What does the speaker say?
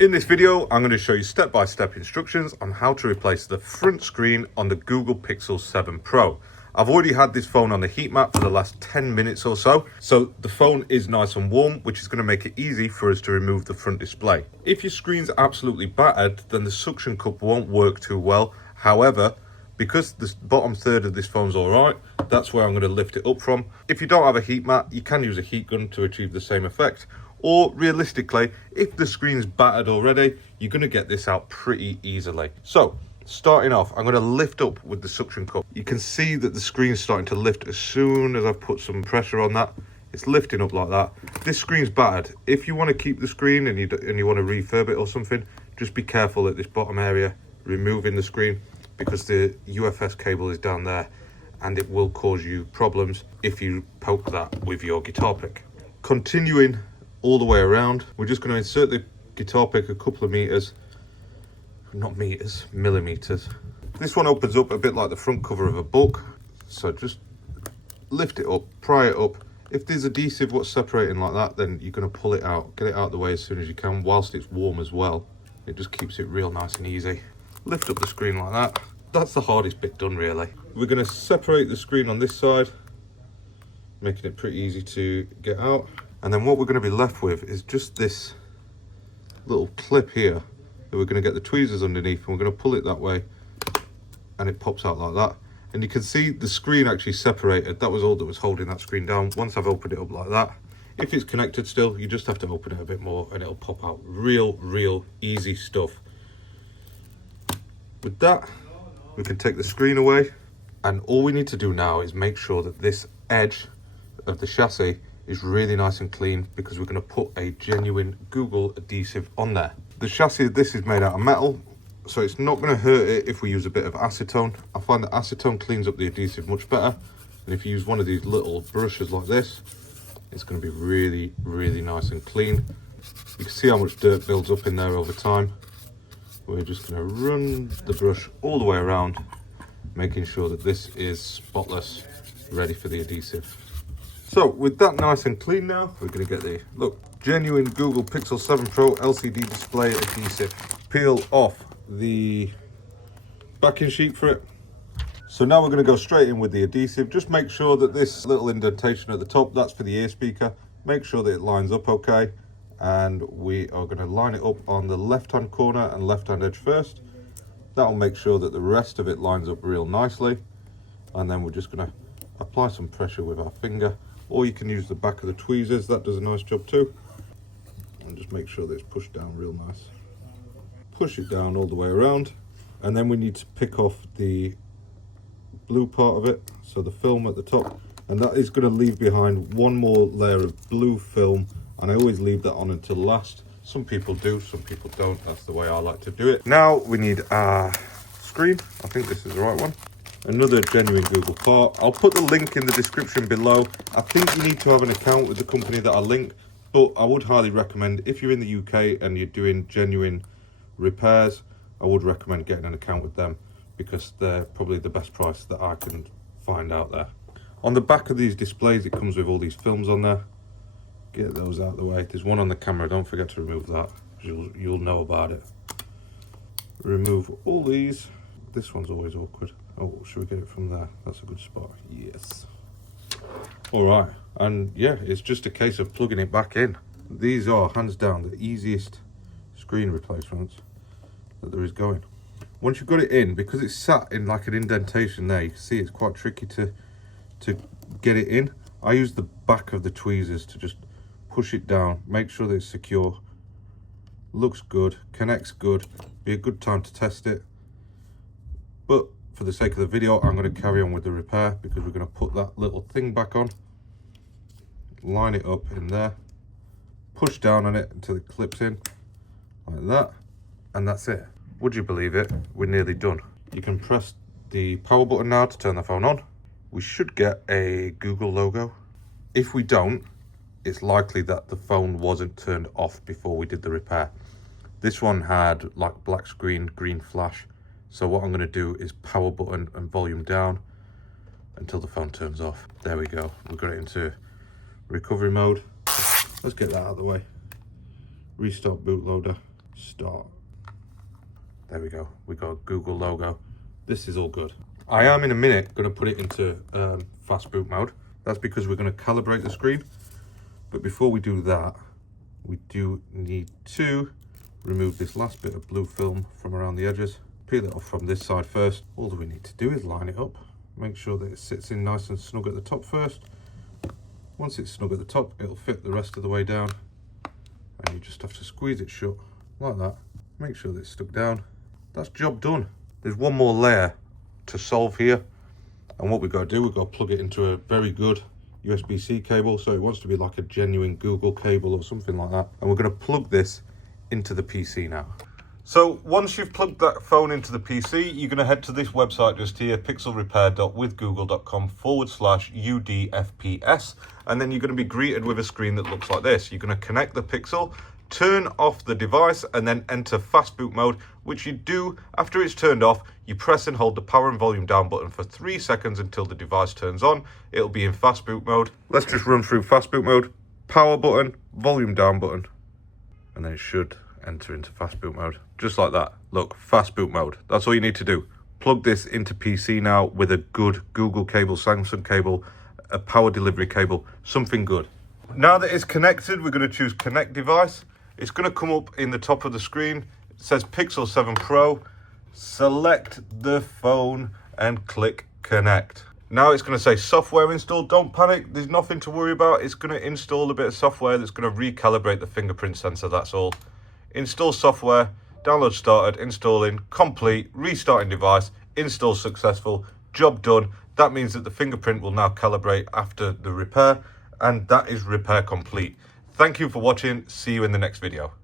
In this video, I'm going to show you step-by-step instructions on how to replace the front screen on the Google Pixel 7 Pro. I've already had this phone on the heat mat for the last 10 minutes or so the phone is nice and warm, which is going to make it easy for us to remove the front display. If your screen's absolutely battered, then the suction cup won't work too well. However, because the bottom third of this phone's alright, that's where I'm going to lift it up from. If you don't have a heat mat, you can use a heat gun to achieve the same effect. Or realistically, if the screen's battered already, you're going to get this out pretty easily. So, starting off, I'm going to lift up with the suction cup. You can see that the screen's starting to lift as soon as I've put some pressure on that. It's lifting up like that. This screen's battered. If you want to keep the screen and you want to refurb it or something, just be careful at this bottom area, removing the screen, because the UFS cable is down there and it will cause you problems if you poke that with your guitar pick. Continuing all the way around, we're just going to insert the guitar pick a couple of millimeters. This one opens up a bit like the front cover of a book, so just lift it up, pry it up. If there's adhesive what's separating like that, then you're going to pull it out, get it out of the way as soon as you can whilst it's warm as well. It just keeps it real nice and easy. Lift up the screen like that. That's the hardest bit done, really. We're going to separate the screen on this side, making it pretty easy to get out. And then what we're going to be left with is just this little clip here that we're going to get the tweezers underneath, and we're going to pull it that way and it pops out like that. And you can see the screen actually separated. That was all that was holding that screen down. Once I've opened it up like that, if it's connected still, you just have to open it a bit more and it'll pop out. Real easy stuff. With that, we can take the screen away, and all we need to do now is make sure that this edge of the chassis is really nice and clean, because we're going to put a genuine Google adhesive on there. The chassis of this is made out of metal, so it's not going to hurt it if we use a bit of acetone. I find that acetone cleans up the adhesive much better, and if you use one of these little brushes like this, it's going to be really nice and clean. You can see how much dirt builds up in there over time. We're just going to run the brush all the way around, making sure that this is spotless, ready for the adhesive. So with that nice and clean now, we're going to get the, look, genuine Google Pixel 7 Pro LCD display adhesive. Peel off the backing sheet for it. So now we're going to go straight in with the adhesive. Just make sure that this little indentation at the top, that's for the ear speaker. Make sure that it lines up okay. And we are going to line it up on the left-hand corner and left-hand edge first. That'll make sure that the rest of it lines up real nicely. And then we're just going to apply some pressure with our finger, or you can use the back of the tweezers. That does a nice job too. And just make sure that it's pushed down real nice. Push it down all the way around, and then we need to pick off the blue part of it, so the film at the top, and that is going to leave behind one more layer of blue film, and I always leave that on until last. Some people do, some people don't. That's the way I like to do it. Now we need our screen. I think this is the right one. Another genuine Google part. I'll put the link in the description below. I think you need to have an account with the company that I link, but I would highly recommend, if you're in the UK and you're doing genuine repairs, I would recommend getting an account with them, because they're probably the best price that I can find out there. On the back of these displays, it comes with all these films on there. Get those out of the way. There's one on the camera, don't forget to remove that. You'll know about it. Remove all these. This one's always awkward. Oh, should we get it from there? That's a good spot. Yes. All right, and yeah, it's just a case of plugging it back in. These are hands down the easiest screen replacements that there is going. Once you've got it in, because it's sat in like an indentation there, you can see it's quite tricky to get it in. I use the back of the tweezers to just push it down, make sure that it's secure, looks good, connects good. Be a good time to test it, but for the sake of the video, I'm going to carry on with the repair, because we're going to put that little thing back on, line it up in there, push down on it until it clips in like that, and that's it. Would you believe it? We're nearly done. You can press the power button now to turn the phone on. We should get a Google logo. If we don't, it's likely that the phone wasn't turned off before we did the repair. This one had like black screen, green flash. So what I'm going to do is power button and volume down until the phone turns off. There we go. We've got it into recovery mode. Let's get that out of the way. Restart bootloader. start. There we go. We got a Google logo. This is all good. I am in a minute going to put it into fast boot mode. That's because we're going to calibrate the screen. But before we do that, we do need to remove this last bit of blue film from around the edges. Peel it off from this side first. All that we need to do is line it up. Make sure that it sits in nice and snug at the top first. Once it's snug at the top, it'll fit the rest of the way down. And you just have to squeeze it shut like that. Make sure that it's stuck down. That's job done. There's one more layer to solve here. And what we've got to do, we've got to plug it into a very good USB-C cable. So it wants to be like a genuine Google cable or something like that. And we're going to plug this into the PC now. So once you've plugged that phone into the PC, you're going to head to this website just here, pixelrepair.withgoogle.com/UDFPS. And then you're going to be greeted with a screen that looks like this. You're going to connect the Pixel, turn off the device, and then enter fast boot mode, which you do after it's turned off. You press and hold the power and volume down button for 3 seconds until the device turns on. It'll be in fast boot mode. Let's just run through fast boot mode. Power button, volume down button, and then it should enter into fast boot mode. Just like that. Look, fast boot mode. That's all you need to do. Plug this into PC now with a good Google cable, Samsung cable, a power delivery cable, something good. Now that it's connected, we're going to choose connect device. It's going to come up in the top of the screen. It says Pixel 7 Pro. Select the phone and click connect. Now it's going to say software installed. Don't panic. There's nothing to worry about. It's going to install a bit of software that's going to recalibrate the fingerprint sensor. That's all. Install software. Download started. Installing. Complete. Restarting device. Install successful. Job done. That means that the fingerprint will now calibrate after the repair. And that is repair complete. Thank you for watching. See you in the next video.